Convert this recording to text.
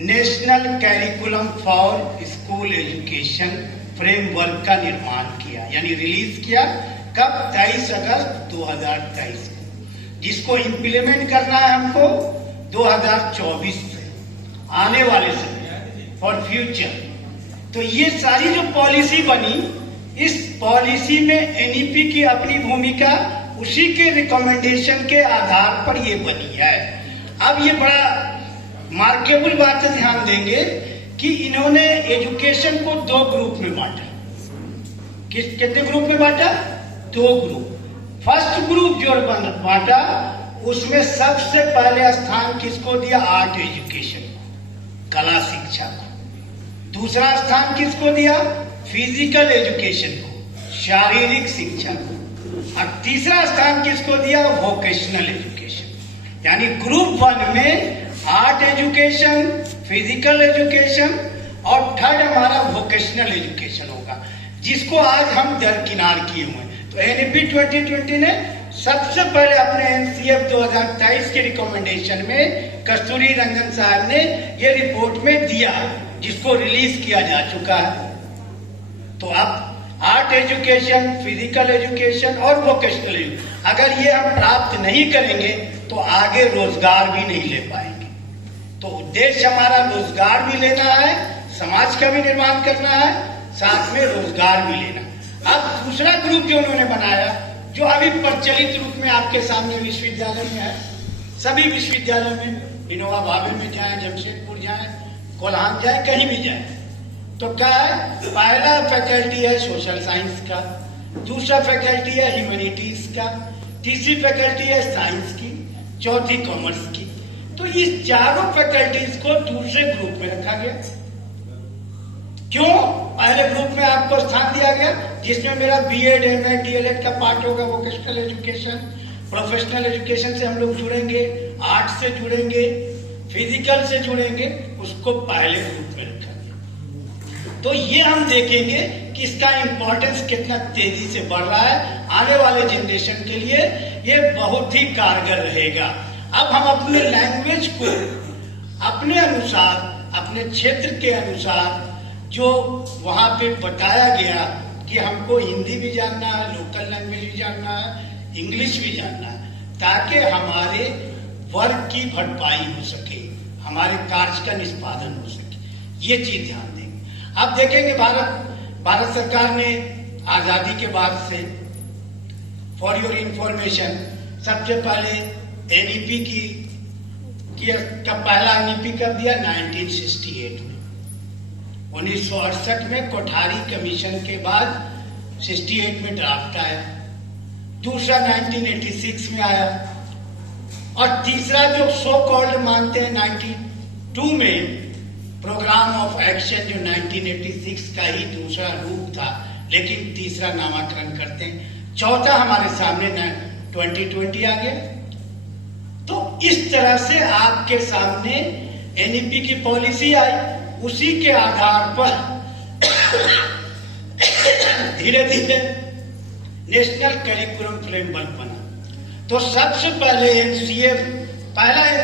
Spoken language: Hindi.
National curriculum for school education framework का निर्माण किया, यानी रिलीज किया। कब? 23 अगस्त 2023 को, जिसको इम्प्लीमेंट करना है हमको 2024 से, आने वाले समय, फॉर फ्यूचर। तो ये सारी जो पॉलिसी बनी, इस पॉलिसी में एनईपी की अपनी भूमिका उसी के रिकमेंडेशन के आधार पर ये बनी है। अब ये बड़ा मार्केबल बात है, ध्यान देंगे कि इन्होंने एजुकेशन को 2 ग्रुप में बांटा। कितने ग्रुप में बांटा? 2 ग्रुप। फर्स्ट ग्रुप जो बांटा, उसमें सबसे पहले स्थान किसको दिया? आर्ट एजुकेशन, कला शिक्षा को। दूसरा स्थान किसको दिया? फिजिकल एजुकेशन को, शारीरिक शिक्षा को। और तीसरा स्थान किसको दिया? Vocational education. यानी ग्रुप 1 में आर्ट एजुकेशन, फिजिकल एजुकेशन और थर्ड हमारा वोकेशनल एजुकेशन होगा, जिसको आज हम दरकिनार किए हुए हैं। तो एनईपी 2020 ने सबसे पहले अपने एनसीएफ 2023 के रिकमेंडेशन में कस्तूरी रंगन साहब ने ये रिपोर्ट में दिया, जिसको रिलीज किया जा चुका है। तो अब आर्ट एजुकेशन, फिजिकल एजुकेशन और वोकेशनल एजुकेशन, अगर ये हम प्राप्त नहीं करेंगे तो आगे रोजगार भी नहीं ले पाएंगे। तो उद्देश्य हमारा रोजगार भी लेना है, समाज का भी निर्माण करना है, साथ में रोजगार भी लेना। अब दूसरा ग्रुप जो उन्होंने बनाया, जो अभी प्रचलित रूप में आपके सामने विश्वविद्यालय में है, सभी विश्वविद्यालयों में, इनोवा भावे में जाए, जमशेदपुर जाए, कोल्हान जाए, कहीं भी जाए, तो क्या है? पहला फैकल्टी है सोशल साइंस का, दूसरा फैकल्टी है ह्यूमैनिटीज का, तीसरी फैकल्टी है साइंस की, चौथी कॉमर्स की। तो इस चारों फैकल्टीज को दूसरे ग्रुप में रखा गया। क्यों? पहले ग्रुप में आपको स्थान दिया गया, जिसमें मेरा बीएड, एमएड, डीएलएड का पार्ट होगा, वोकेशनल एजुकेशन, प्रोफेशनल एजुकेशन से हम लोग जुड़ेंगे, आर्ट से जुड़ेंगे, फिजिकल से जुड़ेंगे, उसको पहले ग्रुप में रखा गया। तो ये हम देखेंगे कि इसका इंपॉर्टेंस कितना तेजी से बढ़ रहा है। आने वाले जनरेशन के लिए ये बहुत ही कारगर रहेगा। अब हम अपने लैंग्वेज को अपने अनुसार, अपने क्षेत्र के अनुसार, जो वहां पे बताया गया कि हमको हिंदी भी जानना है, लोकल लैंग्वेज भी जानना है, इंग्लिश भी जानना है, ताकि हमारे वर्क की भरपाई हो सके, हमारे कार्य का निष्पादन हो सके, ये चीज ध्यान देंगे। अब देखेंगे भारत सरकार ने आजादी के बाद से, फॉर योर इंफॉर्मेशन, सबसे पहले एनईपी का पहला एनईपी कब दिया? 1968 में। 1968 में कोठारी कमीशन के बाद 68 में ड्राफ्ट आया, दूसरा 1986 में आया, और तीसरा जो सो कॉल्ड मानते हैं 92 में प्रोग्राम ऑफ एक्शन, जो 1986 का ही दूसरा रूप था, लेकिन तीसरा नामाकरण करते हैं। चौथा हमारे सामने 2020 आ गया। तो इस तरह से आपके सामने एनईपी की पॉलिसी आई, उसी के आधार पर धीरे धीरे नेशनल करिकुलम फ्रेमवर्क बना। तो सबसे पहले एनसीएफ पहला